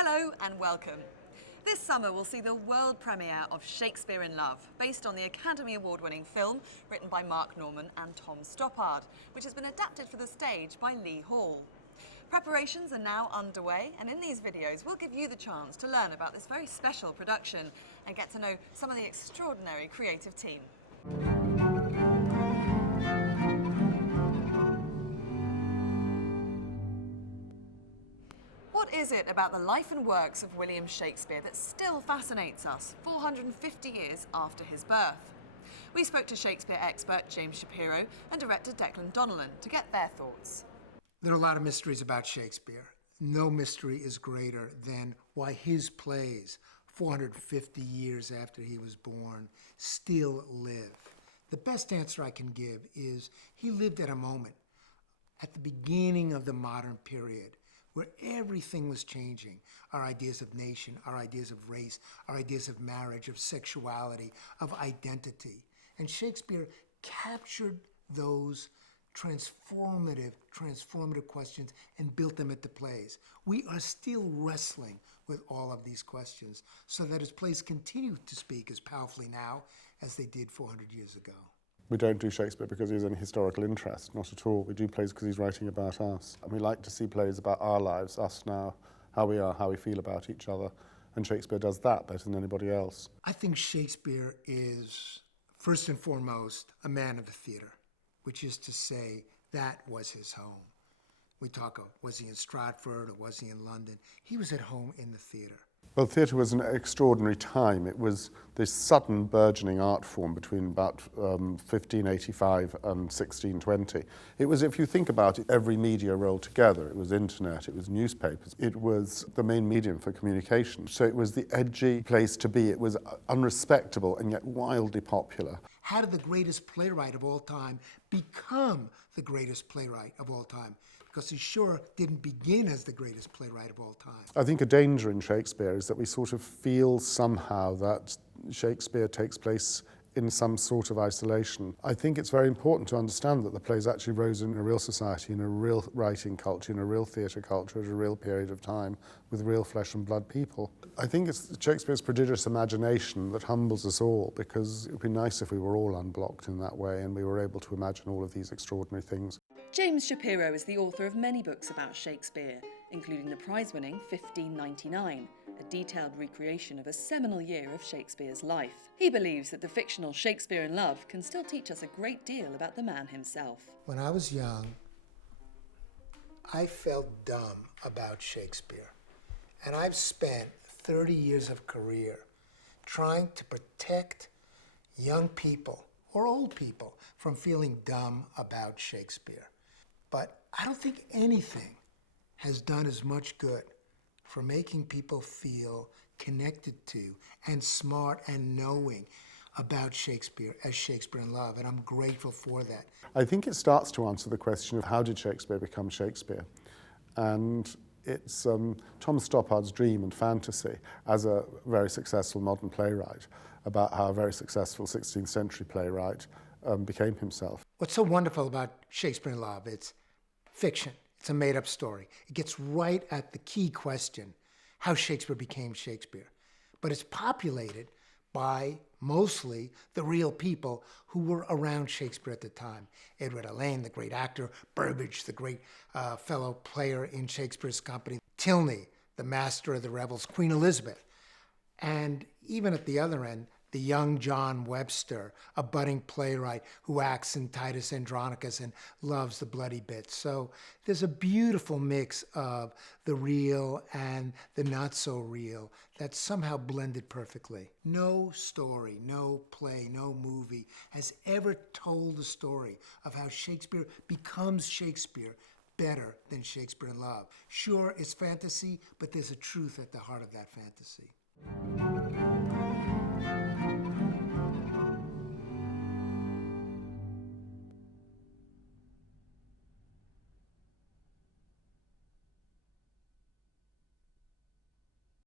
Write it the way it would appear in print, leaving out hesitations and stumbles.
Hello and welcome. This summer we'll see the world premiere of Shakespeare in Love, based on the Academy Award-winning film written by Mark Norman and Tom Stoppard, which has been adapted for the stage by Lee Hall. Preparations are now underway, and in these videos we'll give you the chance to learn about this very special production and get to know some of the extraordinary creative team. What is it about the life and works of William Shakespeare that still fascinates us 450 years after his birth? We spoke to Shakespeare expert James Shapiro and director Declan Donnellan to get their thoughts. There are a lot of mysteries about Shakespeare. No mystery is greater than why his plays, 450 years after he was born, still live. The best answer I can give is he lived at a moment, at the beginning of the modern period, where everything was changing. Our ideas of nation, our ideas of race, our ideas of marriage, of sexuality, of identity. And Shakespeare captured those transformative questions and built them into plays. We are still wrestling with all of these questions so that his plays continue to speak as powerfully now as they did 400 years ago. We don't do Shakespeare because he's an historical interest, not at all. We do plays because he's writing about us. And we like to see plays about our lives, us now, how we are, how we feel about each other. And Shakespeare does that better than anybody else. I think Shakespeare is, first and foremost, a man of the theater, which is to say that was his home. We talk of, was he in Stratford or was he in London? He was at home in the theater. Well, theatre was an extraordinary time. It was this sudden burgeoning art form between about 1585 and 1620. It was, if you think about it, every media rolled together. It was internet, it was newspapers, it was the main medium for communication. So it was the edgy place to be. It was unrespectable and yet wildly popular. How did the greatest playwright of all time become the greatest playwright of all time? Because he sure didn't begin as the greatest playwright of all time. I think a danger in Shakespeare is that we sort of feel somehow that Shakespeare takes place in some sort of isolation. I think it's very important to understand that the plays actually rose in a real society, in a real writing culture, in a real theatre culture at a real period of time with real flesh and blood people. I think it's Shakespeare's prodigious imagination that humbles us all, because it would be nice if we were all unblocked in that way and we were able to imagine all of these extraordinary things. James Shapiro is the author of many books about Shakespeare, including the prize-winning 1599, a detailed recreation of a seminal year of Shakespeare's life. He believes that the fictional Shakespeare in Love can still teach us a great deal about the man himself. When I was young, I felt dumb about Shakespeare. And I've spent 30 years of career trying to protect young people or old people from feeling dumb about Shakespeare. But I don't think anything has done as much good for making people feel connected to and smart and knowing about Shakespeare as Shakespeare in Love, and I'm grateful for that. I think it starts to answer the question of how did Shakespeare become Shakespeare? And it's Tom Stoppard's dream and fantasy as a very successful modern playwright about how a very successful 16th century playwright became himself. What's so wonderful about Shakespeare in Love, it's fiction. It's a made-up story. It gets right at the key question, how Shakespeare became Shakespeare. But it's populated by mostly the real people who were around Shakespeare at the time. Edward Alleyne, the great actor, Burbage, the great fellow player in Shakespeare's company, Tilney, the master of the revels, Queen Elizabeth. And even at the other end, the young John Webster, a budding playwright who acts in Titus Andronicus and loves the bloody bits. So there's a beautiful mix of the real and the not so real that's somehow blended perfectly. No story, no play, no movie has ever told the story of how Shakespeare becomes Shakespeare better than Shakespeare in Love. Sure, it's fantasy, but there's a truth at the heart of that fantasy.